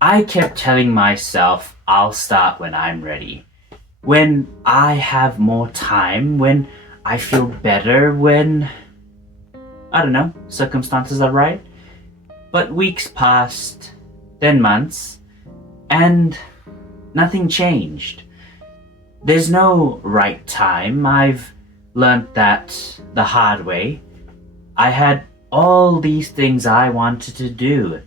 I kept telling myself I'll start when I'm ready. When I have more time, when I feel better, when, I don't know, circumstances are right. But weeks passed, then months, and nothing changed. There's no right time. I've learned that the hard way. I had all these things I wanted to do.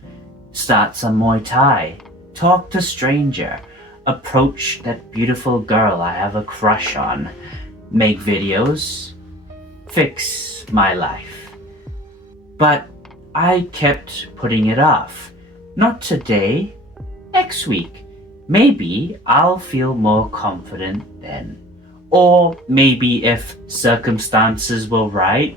Start some Muay Thai, talk to stranger, approach that beautiful girl I have a crush on, make videos, fix my life. But I kept putting it off. Not today, next week. Maybe I'll feel more confident then. Or maybe if circumstances were right.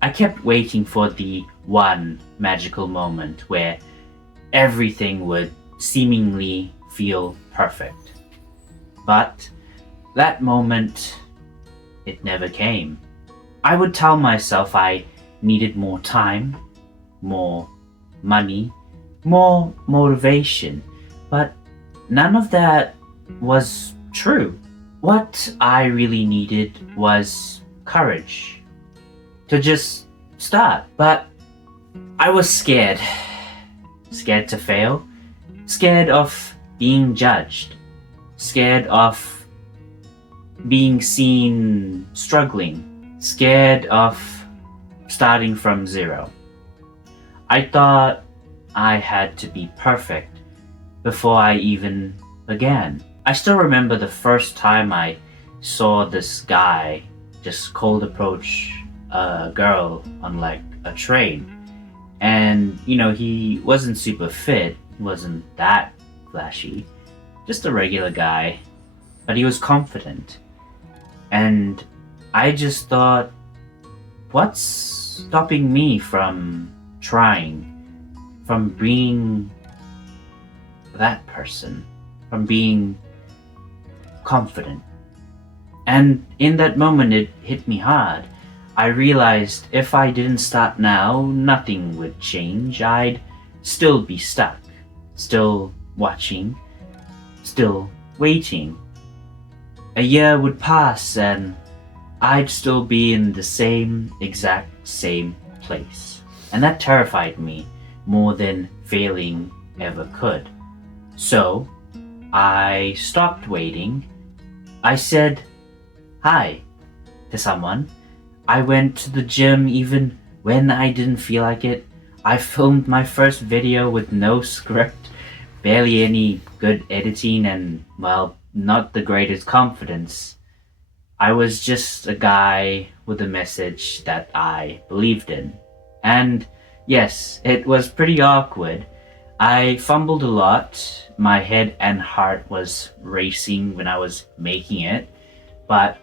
I kept waiting for the one magical moment where everything would seemingly feel perfect. But that moment, it never came. I would tell myself I needed more time, more money, more motivation, but none of that was true. What I really needed was courage to just start. But I was scared. Scared to fail. Scared of being judged. Scared of being seen struggling. Scared of starting from zero. I thought I had to be perfect before I even began. I still remember the first time I saw this guy just cold approach a girl on like a train. And he wasn't super fit, wasn't that flashy, just a regular guy, but he was confident. And I just thought, what's stopping me from trying, from being that person, from being confident? And in that moment, it hit me hard. I realized if I didn't start now, nothing would change. I'd still be stuck, still watching, still waiting. A year would pass and I'd still be in the exact same place. And that terrified me more than failing ever could. So I stopped waiting. I said hi to someone. I went to the gym even when I didn't feel like it. I filmed my first video with no script, barely any good editing, and, well, not the greatest confidence. I was just a guy with a message that I believed in. And yes, it was pretty awkward. I fumbled a lot. My head and heart was racing when I was making it. But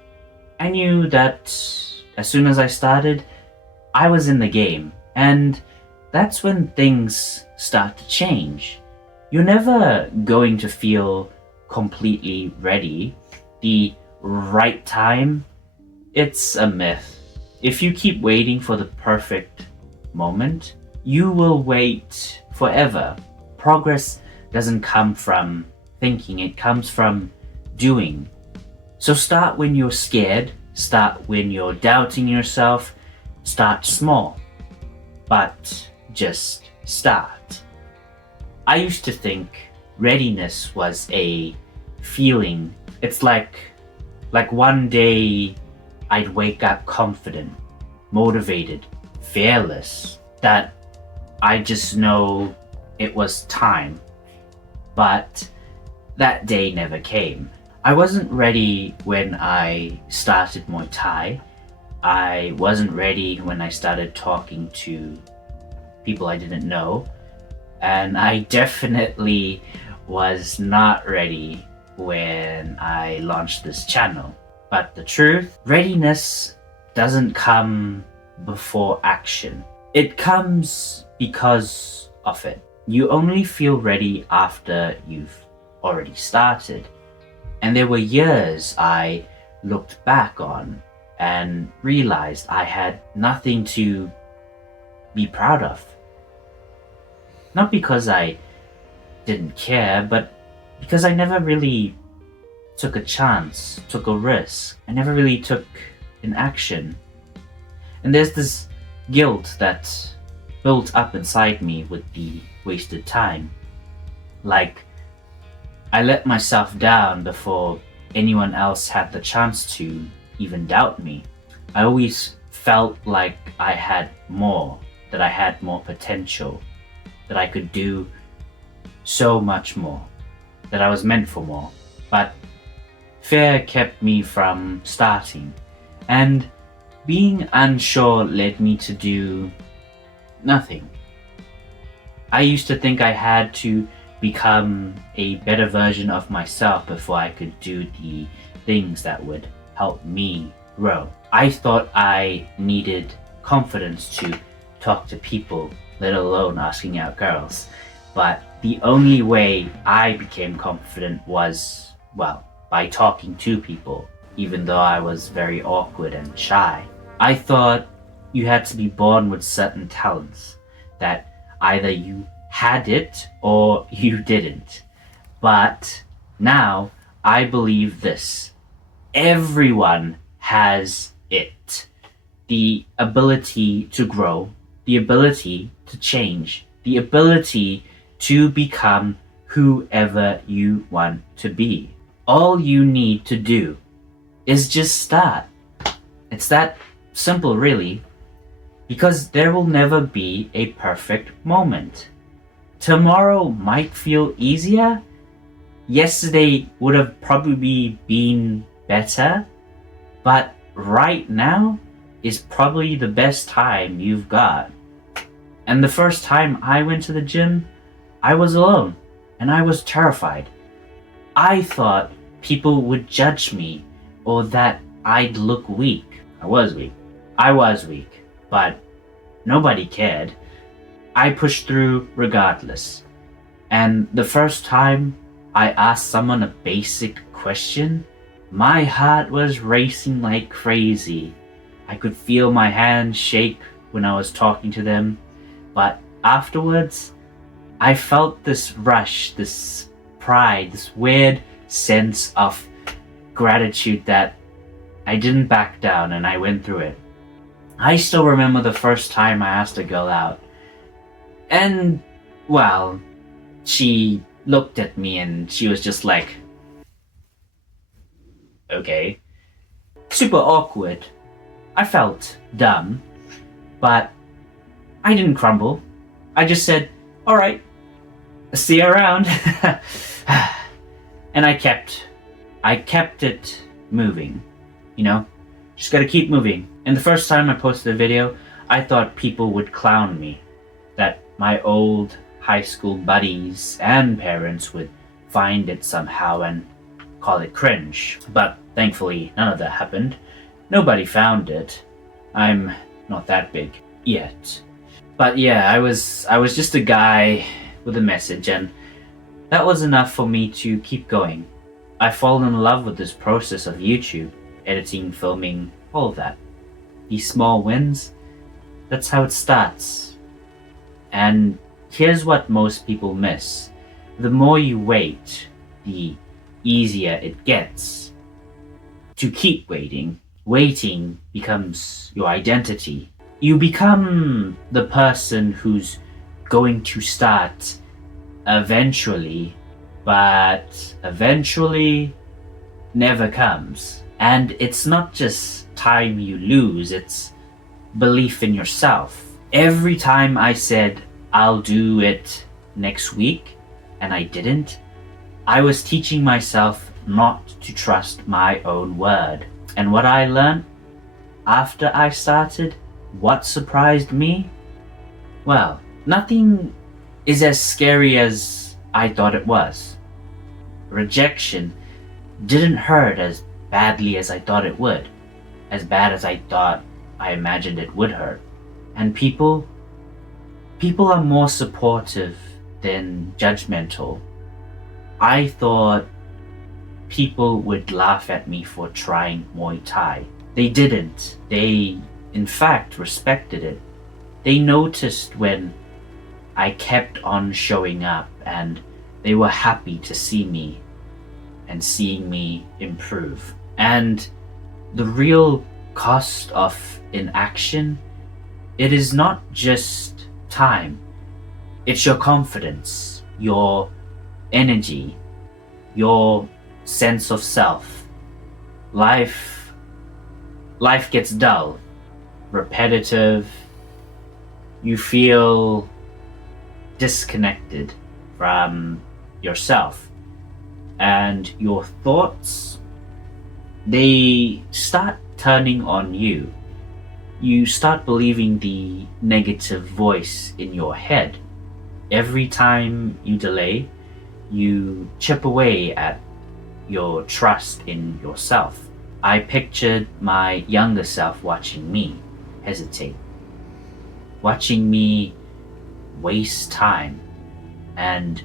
I knew that as soon as I started, I was in the game. And that's when things start to change. You're never going to feel completely ready. The right time, it's a myth. If you keep waiting for the perfect moment, you will wait forever. Progress doesn't come from thinking, it comes from doing. So start when you're scared, start when you're doubting yourself, start small, but just start. I used to think readiness was a feeling. It's like one day I'd wake up confident, motivated, fearless, that I just know it was time. But that day never came. I wasn't ready when I started Muay Thai. I wasn't ready when I started talking to people I didn't know. And I definitely was not ready when I launched this channel. But the truth, readiness doesn't come before action. It comes because of it. You only feel ready after you've already started. And there were years I looked back on and realized I had nothing to be proud of. Not because I didn't care, but because I never really took a chance, took a risk. I never really took an action. And there's this guilt that built up inside me with the wasted time. Like, I let myself down before anyone else had the chance to even doubt me. I always felt like I had more, that I had more potential, that I could do so much more, that I was meant for more. But fear kept me from starting, and being unsure led me to do nothing. I used to think I had to become a better version of myself before I could do the things that would help me grow. I thought I needed confidence to talk to people, let alone asking out girls. But the only way I became confident was, well, by talking to people, even though I was very awkward and shy. I thought you had to be born with certain talents, that either you had it or you didn't. But now I believe this: everyone has it. The ability to grow, the ability to change, the ability to become whoever you want to be. All you need to do is just start. It's that simple, really, because there will never be a perfect moment. Tomorrow might feel easier. Yesterday would have probably been better, but right now is probably the best time you've got. And the first time I went to the gym, I was alone and I was terrified. I thought people would judge me or that I'd look weak. I was weak, but nobody cared. I pushed through regardless. And the first time I asked someone a basic question, my heart was racing like crazy. I could feel my hands shake when I was talking to them, but afterwards, I felt this rush, this pride, this weird sense of gratitude that I didn't back down and I went through it. I still remember the first time I asked a girl out. And, well, she looked at me and she was just like, okay. Super awkward. I felt dumb, but I didn't crumble. I just said, alright, see you around. And I kept it moving, you know? Just gotta keep moving. And the first time I posted a video, I thought people would clown me, that my old high school buddies and parents would find it somehow and call it cringe. But thankfully, none of that happened. Nobody found it. I'm not that big yet. But yeah, I was just a guy with a message, and that was enough for me to keep going. I fall in love with this process of YouTube, editing, filming, all of that. These small wins, that's how it starts. And here's what most people miss. The more you wait, the easier it gets to keep waiting. Waiting becomes your identity. You become the person who's going to start eventually, but eventually never comes. And it's not just time you lose, it's belief in yourself. Every time I said I'll do it next week and I didn't, I was teaching myself not to trust my own word. And what I learned after I started, what surprised me? Well, nothing is as scary as I thought it was. Rejection didn't hurt as badly as I thought it would, as bad as I thought I imagined it would hurt. And people are more supportive than judgmental. I thought people would laugh at me for trying Muay Thai. They didn't. They, in fact, respected it. They noticed when I kept on showing up, and they were happy to see me and seeing me improve. And the real cost of inaction, it is not just time, it's your confidence, your energy, your sense of self. Life life gets dull, repetitive. You feel disconnected from yourself, and your thoughts, they start turning on you. You start believing the negative voice in your head. Every time you delay, you chip away at your trust in yourself. I pictured my younger self watching me hesitate, watching me waste time, and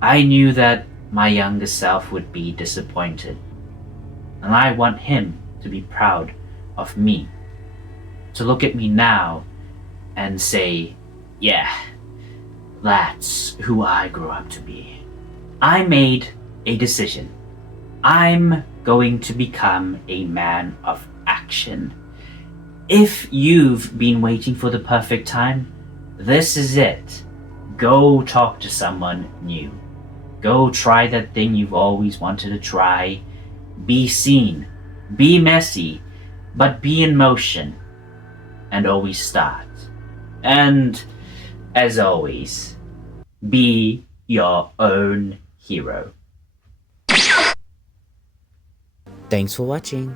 I knew that my younger self would be disappointed. And I want him to be proud of me, to look at me now and say, yeah, that's who I grew up to be. I made a decision. I'm going to become a man of action. If you've been waiting for the perfect time, this is it. Go talk to someone new. Go try that thing you've always wanted to try. Be seen. Be messy, but be in motion. And always start. And as always, be your own hero. Thanks for watching.